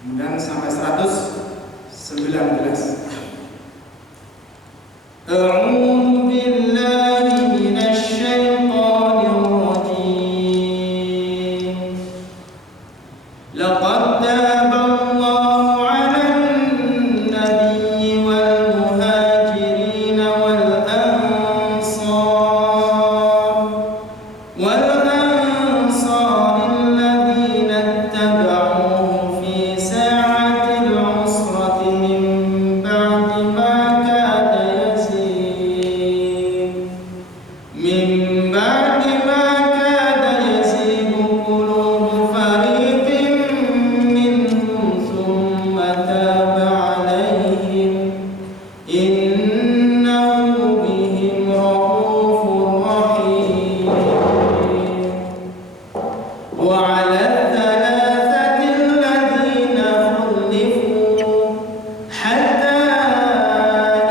kemudian sampai 119. A'udzu billahi minasy syaithanir rajim. Laqad taballahu 'alan nabiyyi wal muhajirin wal ansar alladhina ittaba'uhu fi sa'atil 'usrati min ba'di ma kada yazigu qulubu fariqin minhum thumma taba 'alaihim innahu bihim ra'ufur rahim. Wa 'ala thalathati alladhina khulifu hatta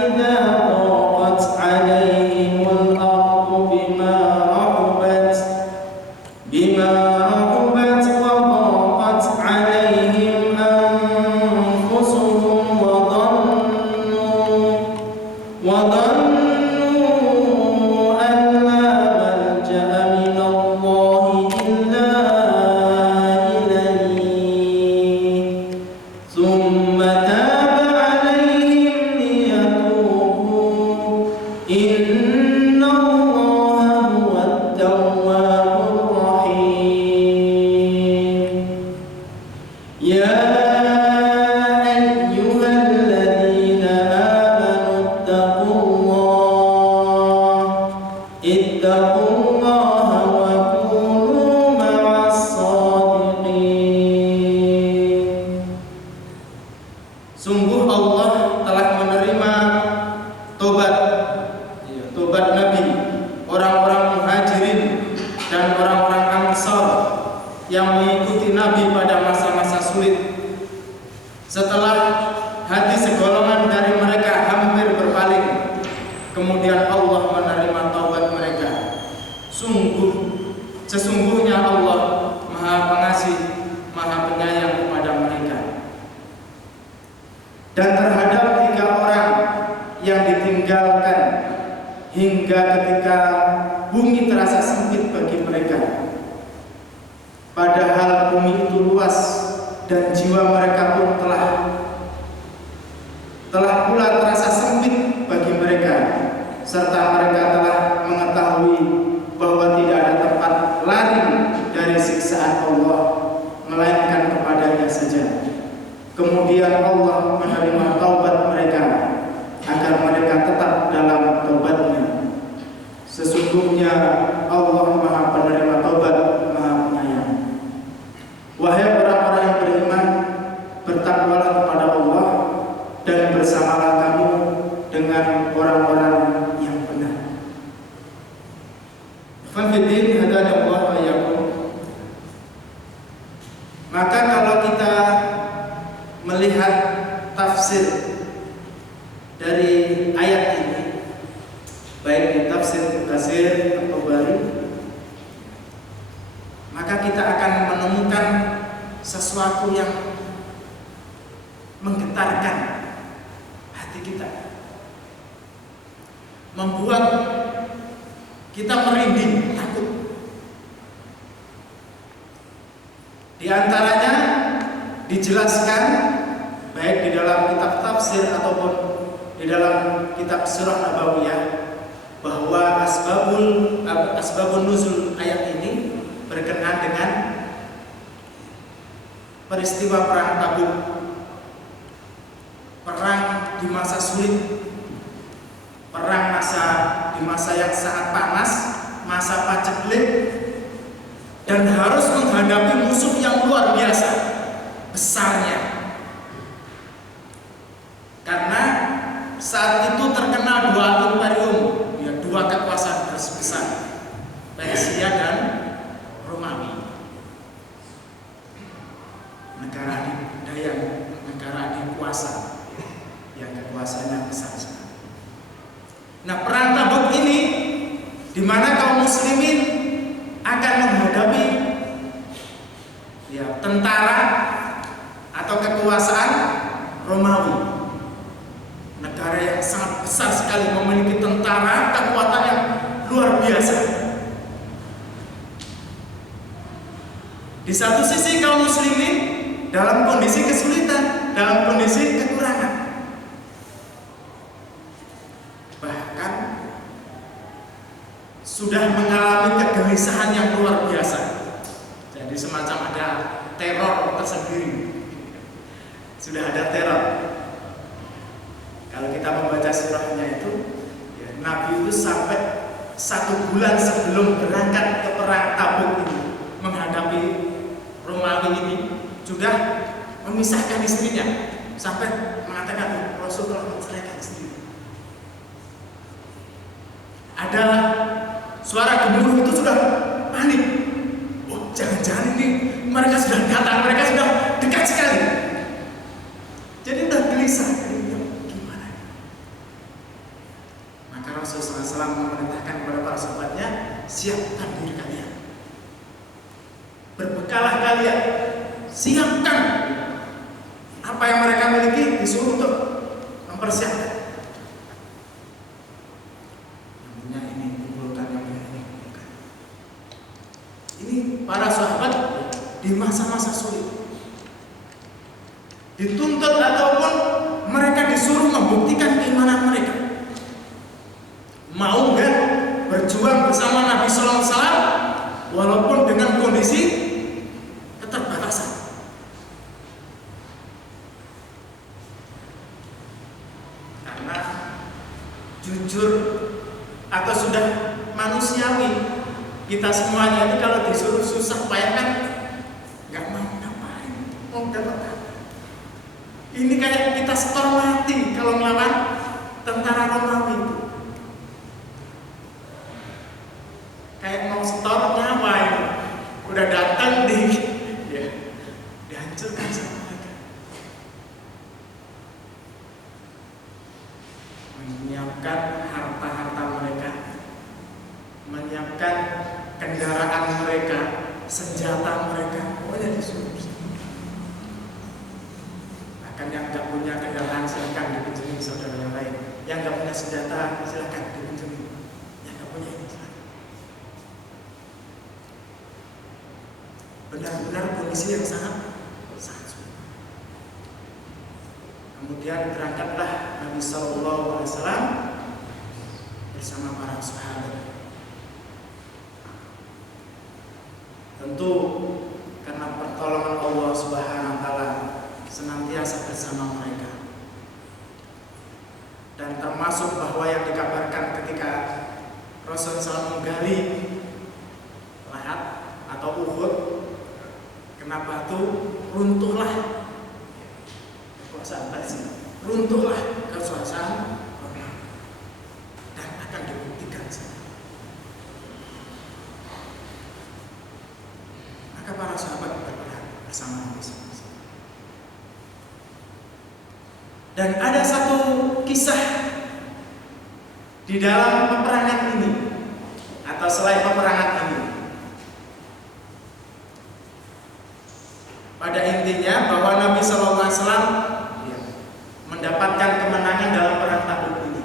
idza daqat 'alaihim al-ardu bima rahubat wa daqat 'alaihim anfusuhum wa dhannu an la malja'a min Allahi illa ilayhi thumma taba 'alaihim liyatubu inna Allaha huwat tawwabur rahim. Ya ayyuhalladzina amanu ittaqullaha wa kunu ma'as shadiqin. Sungguh Allah telah menerima tobat Nabi, orang-orang muhajirin dan orang-orang ansar yang mengikuti Nabi pada masa-masa sulit. Setelah hati segolongan dari mereka hampir berpaling, kemudian Allah menerima taubat mereka. Sesungguhnya Allah Maha Pengasih, Maha Penyayang kepada mereka. Dan terhadap 3 orang yang ditinggalkan hingga ketika bumi terasa sempit bagi mereka, padahal bumi itu luas dan jiwa mereka pun telah pula terasa sempit bagi mereka, serta mereka telah mengetahui bahwa tidak ada tempat lari dari siksaan Allah melainkan kepadanya saja. Kemudian Allah menerima taubat mereka agar mereka tetap dalam taubatnya. Sesungguhnya Allah Maha Penerima Taubat, Maha Penyayang. Wahai orang-orang yang beriman, bertakwalah kepada Allah dan bersamalah kamu dengan orang-orang yang benar. Fafidin hadana Allah wa iyyakum. Maka kalau kita melihat tafsir dari ayat ini, baik di tafsir Katsir atau Bari, maka kita akan menemukan sesuatu yang menggetarkan hati kita, membuat kita merinding, takut. Di antaranya dijelaskan baik di dalam kitab tafsir ataupun di dalam kitab Surah Nabawiyah bahwa asbabun nuzul ayat ini berkenaan dengan peristiwa perang Tabuk, perang di masa sulit, perang di masa yang sangat panas, masa paceklik, dan harus menghadapi musuh yang luar biasa besarnya. Karena saat itu terkena 2 imperium, ya, 2 kekuasaan besar, Persia dan Romawi. Negara adidaya, negara adikuasa, yang kekuasaannya besar sekali. Nah, perang Tabuk ini di mana kaum muslimin akan menghadapi ya, tentara atau kekuasaan Romawi. Negara yang sangat besar sekali, memiliki tentara, kekuatan yang luar biasa. Di satu sisi kaum muslimin dalam kondisi kesulitan, dalam kondisi kekurangan. Bahkan sudah mengalami kegelisahan yang luar biasa. Jadi semacam ada teror tersendiri. Sudah ada teror. Kalau kita membaca sirahnya itu, ya, Nabi itu sampai 1 bulan sebelum berangkat ke perang Tabuk ini, menghadapi Romawi ini, sudah memisahkan istrinya, sampai mengatakan Rasulullah menceraikan istri. Ada suara gemuruh itu sudah panik. Oh, jangan-jangan ini mereka sudah datang, mereka sudah dekat sekali. Jadi udah gelisah. Gimana? Maka Rasulullah SAW memerintahkan kepada para sahabatnya, siapkan diri kalian, berbekalah kalian, siapkan apa yang mereka miliki, disuruh untuk mempersiapkan. Ini para sahabat di masa-masa sulit, dituntut ataupun mereka disuruh membuktikan keimanan mereka. Mau nggak berjuang bersama Nabi Sallallahu Alaihi Wasallam walaupun dengan kondisi keterbatasan. Karena jujur atau sudah manusiawi, kita semuanya itu kalau disuruh susah payah kan nggak mau ngapain, mau dapat apa? Ini kayak kita setor mati kalau melawan tentara Romawi itu. Kayak mau setor nyawa itu, udah datang ya, dihancurkan sama mereka. Menyiapkan harta-harta mereka, menyiapkan kendaraan mereka, senjata mereka, pokoknya disuruh. Bahkan yang nggak punya kendaraan silakan dipinjami saudara yang lain. Yang nggak punya senjata silakan dipinjami. Yang nggak punya ini silakan. Benar-benar kondisi yang sangat sulit. Kemudian berangkatlah Nabi Sallallahu Alaihi Wasallam bersama para sahabat. Tentu karena pertolongan Allah Subhanahu wa taala senantiasa bersama mereka. Dan termasuk bahwa yang dikabarkan ketika Rasulullah SAW menggali lahat atau Uhud, kena batu, runtuhlah kekuasaan Basir, runtuhlah kekuasaan dan akan dibuktikan. Maka para sahabat berperang bersama Nabi SAW. Dan ada satu kisah di dalam peperangan ini atau selain peperangan ini. Pada intinya bahwa Nabi SAW mendapatkan kemenangan dalam perang Tabuk ini.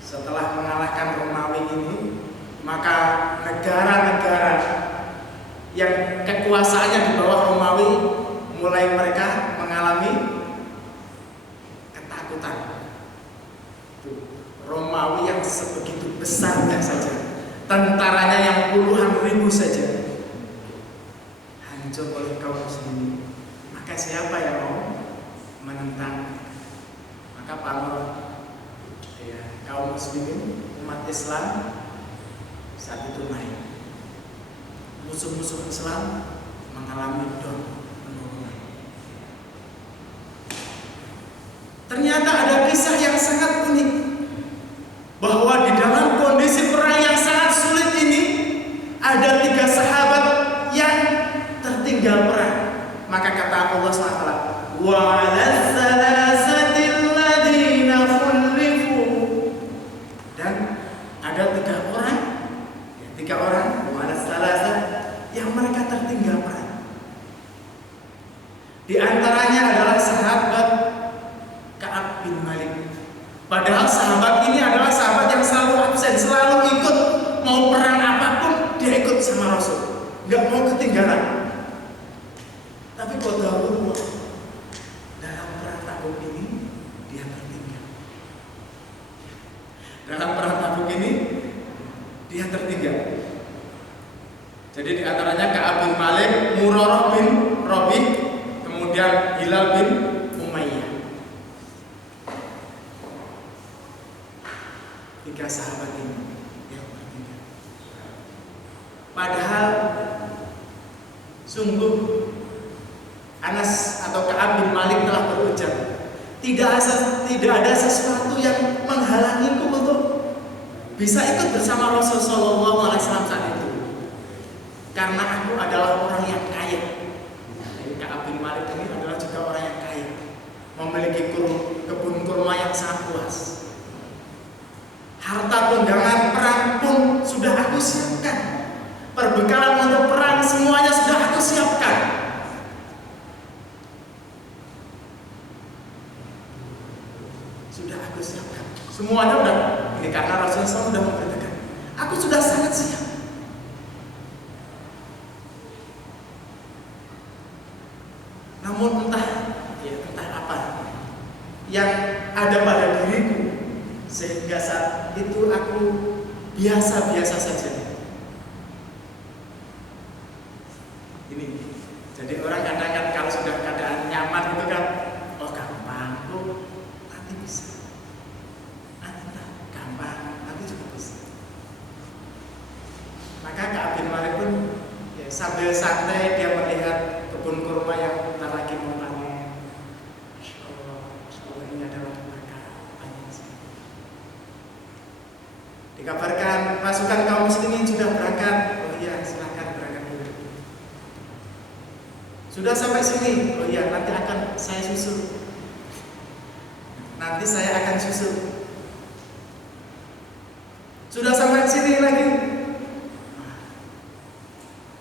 Setelah mengalahkan Romawi ini, maka negara-negara yang kekuasaannya di bawah Romawi mulai mereka mengalami ketakutan. Romawi yang sebegitu besarnya saja, tentaranya yang puluhan ribu saja, hancur oleh kaum muslimin. Maka siapa yang mau menentang? Maka pamor kaum muslimin, umat Islam saat itu naik. Musuh-musuh Islam mengalami penurunan. Ternyata ada kisah yang sangat unik, bahwa di dalam kondisi perang yang sangat sulit ini ada 3 sahabat yang tertinggal perang. Maka kata Allah SWT, wa 'alal thalathatil ladzina khulifu, dan ada 3 orang, 3 orang wa 'alal thalatsah yang mereka tertinggal sahabat Ka'ab bin Malik. Padahal sahabat ini adalah sahabat yang selalu absen, selalu ikut, mau perang apapun dia ikut sama Rasul, nggak mau ketinggalan. Tapi qadarullah, dalam perang Tabuk ini dia tertinggal. Dalam perang Tabuk ini dia tertinggal. Jadi di antaranya Ka'ab bin Malik, Murarah bin Rabi', kemudian Hilal bin Umayyah. 3 sahabat ini yang tertinggal. Padahal sungguh Anas atau Ka'ab bin Malik telah berujar, tidak ada sesuatu yang menghalangiku untuk bisa ikut bersama Rasulullah SAW saat itu. Karena aku adalah orang yang kaya. Jadi Ka'ab bin Malik ini adalah juga orang yang kaya, memiliki kebun kurma yang sangat luas. Harta tunjangan perang pun sudah aku siapkan. Perbekalan untuk perang semuanya sudah aku siapkan. Sudah aku siapkan. Semuanya udah. Ini karena Rasulullah SAW sudah memberitakan, aku sudah sangat siap. Namun entah apa yang ada pada diriku sehingga saat itu aku biasa-biasa saja. Ini, jadi orang kadang-kadang kalau sudah keadaan nyaman itu kan, oh gampang, oh nanti bisa, gampang, nanti juga bisa. Maka Ka'ab bin Malik pun ya, sambil santai dia melihat kebun kurma yang bentar lagi mau panen. Ini adalah berkah banyak sekali. Dikabarkan pasukan kaum muslimin sudah berangkat. Oh iya, silakan berangkat dulu. Sudah sampai sini. Oh iya, nanti akan saya susul. Nanti saya akan susul. Sudah sampai sini lagi.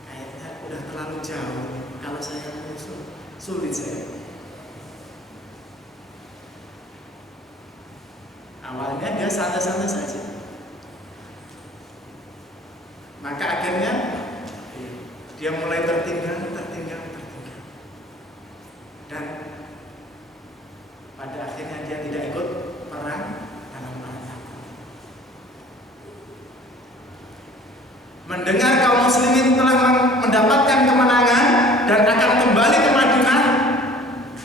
Kayaknya udah terlalu jauh. Kalau saya menyusul, sulit saya. Awalnya dia santai-santai saja. Maka akhirnya dia mulai tertinggal. Dan pada akhirnya dia tidak ikut perang dalam perang Tabuk. Mendengar kaum muslimin telah mendapatkan kemenangan dan akan kembali ke Madinah,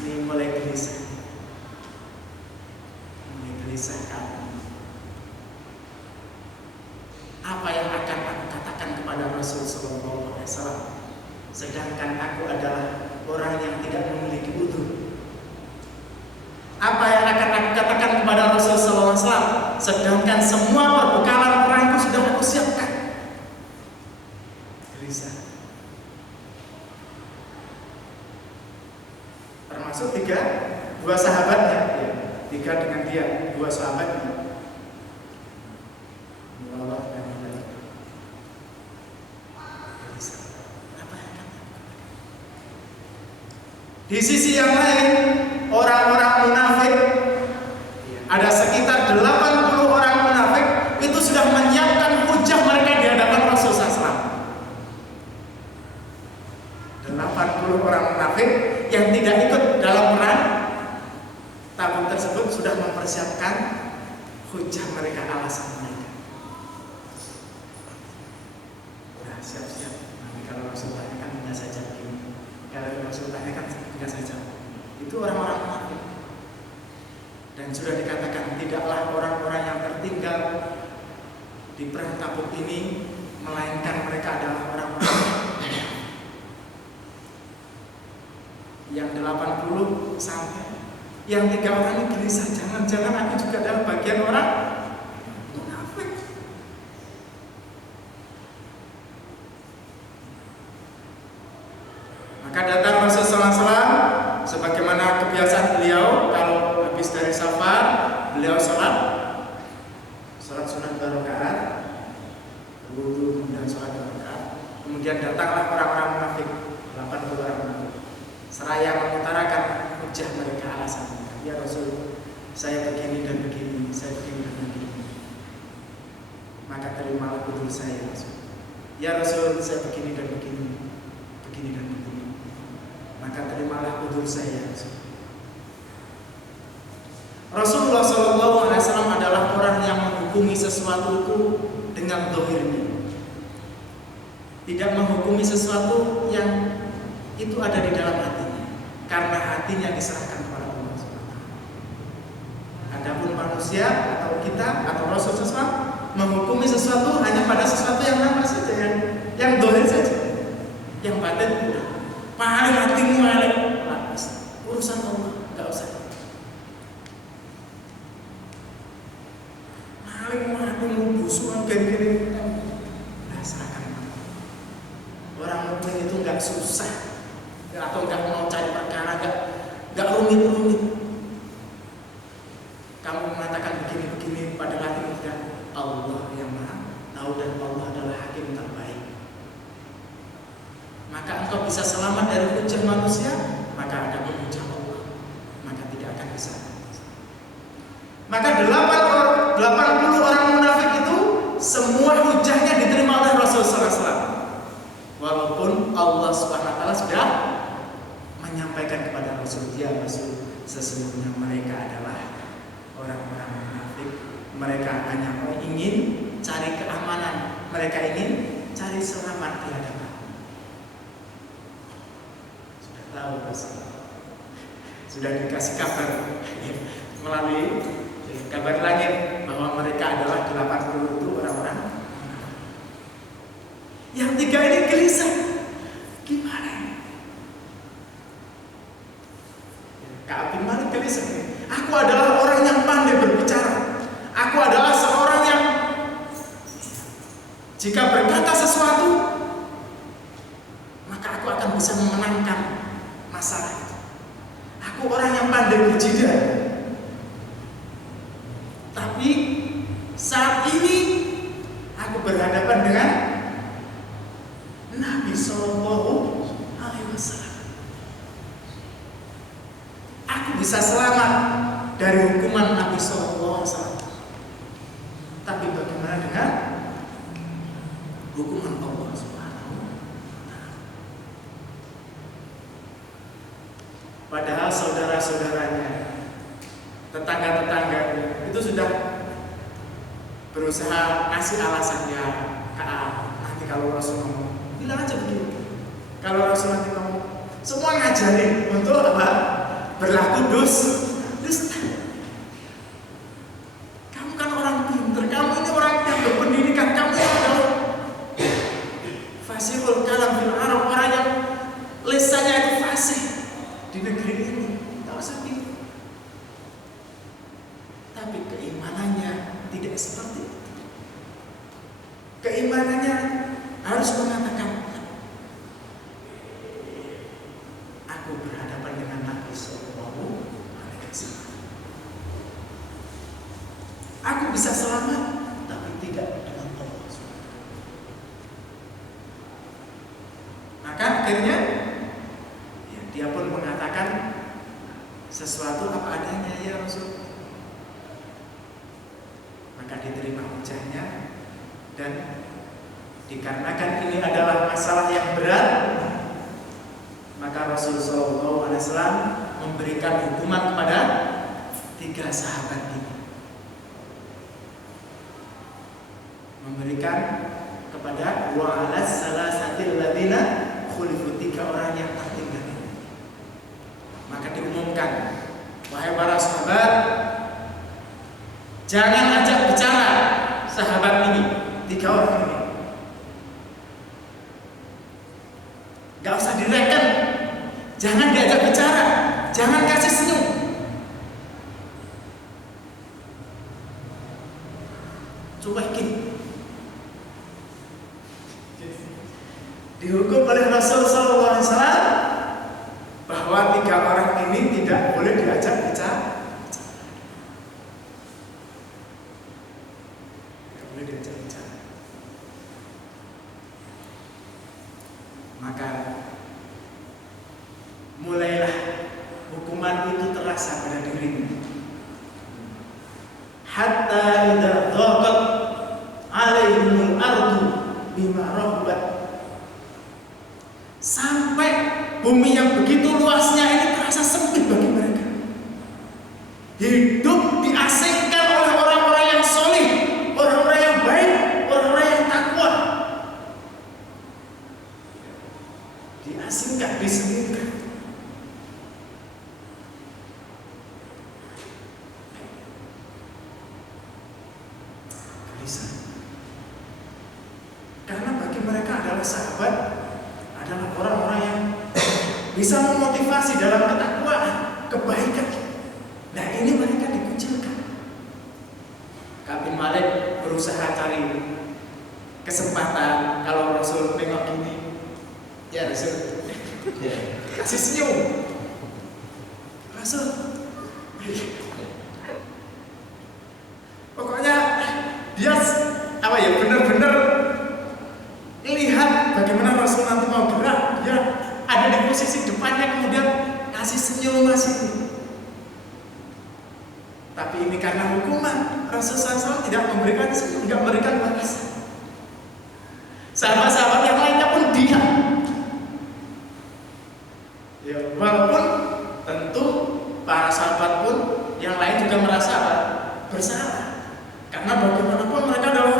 ini mulai gelisah. Apa yang akan aku katakan kepada Rasul Sallallahu Alaihi Wasallam? Sedangkan aku adalah orang yang tidak memiliki udhur. Apa yang akan aku katakan kepada Rasul Sallallahu Alaihi Wasallam? Sedangkan semua perbekalan perangku sudah aku siapkan. Gelisah. Termasuk dua sahabatnya, ya. 3 dengan dia, 2 sahabatnya. Di sisi yang lain, orang-orang munafik, ada sekitar 80 orang munafik itu sudah menyiapkan hujah mereka di hadapan Rasulullah SAW. 80 orang munafik yang tidak ikut dalam perang Tabuk tersebut sudah mempersiapkan hujah mereka, alasan mereka. Nah, siap-siap. Nanti kalau Rasul tanyakan, tidak saja begini. Kalau Rasul tanyakan, tidak saja. Itu orang-orang munafik. Dan sudah dikatakan, tidaklah orang-orang yang tertinggal di perang Tabuk ini, melainkan mereka adalah orang-orang yang 80 sampai yang 3 orang ini gelisah, jangan-jangan aku juga dalam bagian orang munafik. Maka datang Rasulullah SAW, sebagaimana kebiasaan beliau kalau habis dari safar, beliau sholat sunat 2 rakaat, wudu, kemudian sholat 2 rakaat. Kemudian datanglah orang-orang munafik, 80 orang munafik, seraya mengutarakan hujah mereka. udur saya. Ya Rasul, saya begini dan begini, begini dan begini. Maka terimalah udur saya. Rasulullah SAW adalah orang yang menghukumi sesuatu itu dengan zahirnya. Tidak menghukumi sesuatu yang itu ada di dalam hatinya, karena hatinya diserahkan kepada Allah SWT. Adapun manusia atau kita atau Rasul SAW menghukumi sesuatu hanya pada sesuatu yang nampak saja, yang zahir saja. Yang batin udah paling hatimu elek, urusan Allah nggak usah. Paling hatimu busuk gini-gini, udah serahkan. Orang mukmin itu nggak susah atau nggak mau cari perkara, nggak rumit-rumit. Kamu mengatakan begini-begini pada hatimu, tidak. Allah yang maha tahu dan Allah adalah hakim terbaik. Maka engkau bisa selamat dari hujah manusia, maka ada hujah Allah, maka tidak akan bisa. Maka 80 orang munafik itu semua hujahnya diterima oleh Rasulullah SAW. Walaupun Allah SWT sudah menyampaikan kepada Rasul, ya Rasul, sesungguhnya mereka adalah orang-orang munafik. Mereka hanya ingin cari keamanan, mereka ingin cari selamat di hadapan. Sudah tahu Rasul, sudah dikasih kabar melalui kabar langit bahwa mereka adalah 80 itu orang-orang. Yang 3 ini gelisah, gimana ini? Ka'ab bin Malik gelisah. Aku adalah orang yang pandai berbicara. Aku adalah seorang yang jika berkata sesuatu, maka aku akan bisa memenangkan masalah itu. Aku orang yang pandai berjidal. Tapi saat ini aku berhadapan dengan Nabi Sallallahu Alaihi Wasallam. Aku bisa selamat dari hukuman Nabi Sallallahu Alaihi Wasallam. Tapi bagaimana dengan hukuman Allah Subhanahu wa Ta'ala? Padahal saudara-saudaranya, tetangga-tetangganya itu sudah berusaha ngasih alasannya. Nanti kalau Rasul ngomong, bilang aja begini. Kalau Rasul nanti ngomong, semua ngajarin untuk apa? Berlaku dusta. Fasihul kalam fil Arab, orang yang lisannya itu fasih di negeri ini, tak usah bingung. Tapi keimanannya tidak seperti itu. Keimanannya harus mengatakan, aku berhadapan dengan Nabi Sallallahu Alaihi Wasallam. Aku bisa selamat, tapi tidak dengan Allah. Maka akhirnya ya, dia pun mengatakan sesuatu apa adanya, ya Rasul. Maka diterima hujahnya, dan dikarenakan ini adalah masalah yang berat, maka Rasulullah SAW memberikan hukuman kepada 3 sahabat ini. Memberikan kepada wa'alas salasatil ladina khulifu, 3 orang yang tertinggal ini. Maka diumumkan, wahai para sahabat, jangan ajak bicara sahabat ini, 3 orang ini. Gak usah direken, jangan diajak bicara, jangan kasih senyum. Cuekin. Dihukum oleh Rasul Sallallahu Alaihi Wasallam bahwa 3 orang ini tidak boleh diajak bicara. Tidak boleh diajak bicara. Maka mulailah hukuman itu terasa pada dirimu. Hatta idza dhaqat alaihimul ardu Sampai bumi yang begitu luasnya ini terasa sempit bagi mereka. Hidup diasingkan oleh orang-orang yang solih, orang-orang yang baik, orang-orang yang takwa. Diasingkan, disendirikan. Gelisah. Karena bagi mereka adalah sahabat, adalah orang-orang yang bisa memotivasi dalam ketakwaan, kebaikan. Nah, ini mereka dikucilkan. Ka'ab bin Malik berusaha cari kesempatan. Kalau Rasul tengok gini, ya Rasul kasih senyum. Rasul, pokoknya dia apa ya, benar-benar lihat bagaimana Rasul nanti mau gerak. Dia ada di posisi depannya, kemudian kasih senyum masih. Tapi ini karena hukuman, Rasulullah SAW tidak memberikan senyum, tidak memberikan balasan. Sahabat-sahabat yang lainnya pun diam. Ya, walaupun tentu para sahabat pun yang lain juga merasa bersalah. Karena bagaimanapun mereka adalah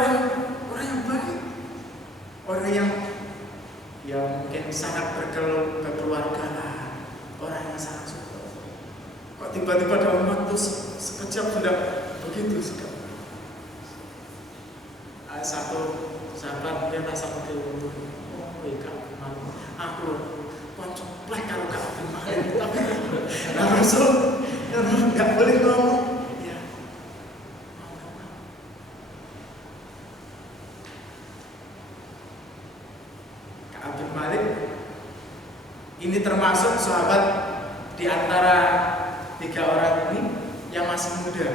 orang yang baik, orang yang mungkin sangat berkeluargaan, orang yang sangat support. Kok tiba-tiba dalam waktu sekejap sudah begitu sekali. Satu sahabat dia rasa begitu, aku koncoplek kalau Ka'ab bin Malik, tapi Rasul nggak boleh ngomong. Ya, Ka'ab bin Malik ini termasuk sahabat di antara 3 orang ini yang masih muda,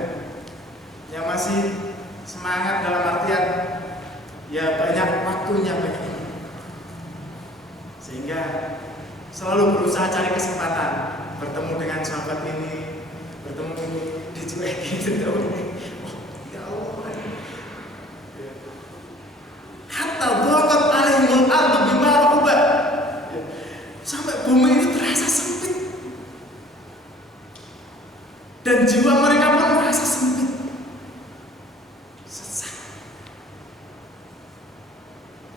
yang masih semangat dalam artian ya banyak waktunya bagi ini, sehingga selalu berusaha cari kesempatan bertemu dengan sahabat ini, bertemu dicuekin gitu. Ya Allah, hatta dhaqat alaihimul ardu bima rahabat, sampai bumi ini terasa sempit dan jiwa mereka pun merasa sempit, sesak.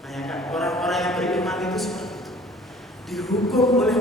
Bayangkan orang-orang yang beriman itu seperti itu, dihukum oleh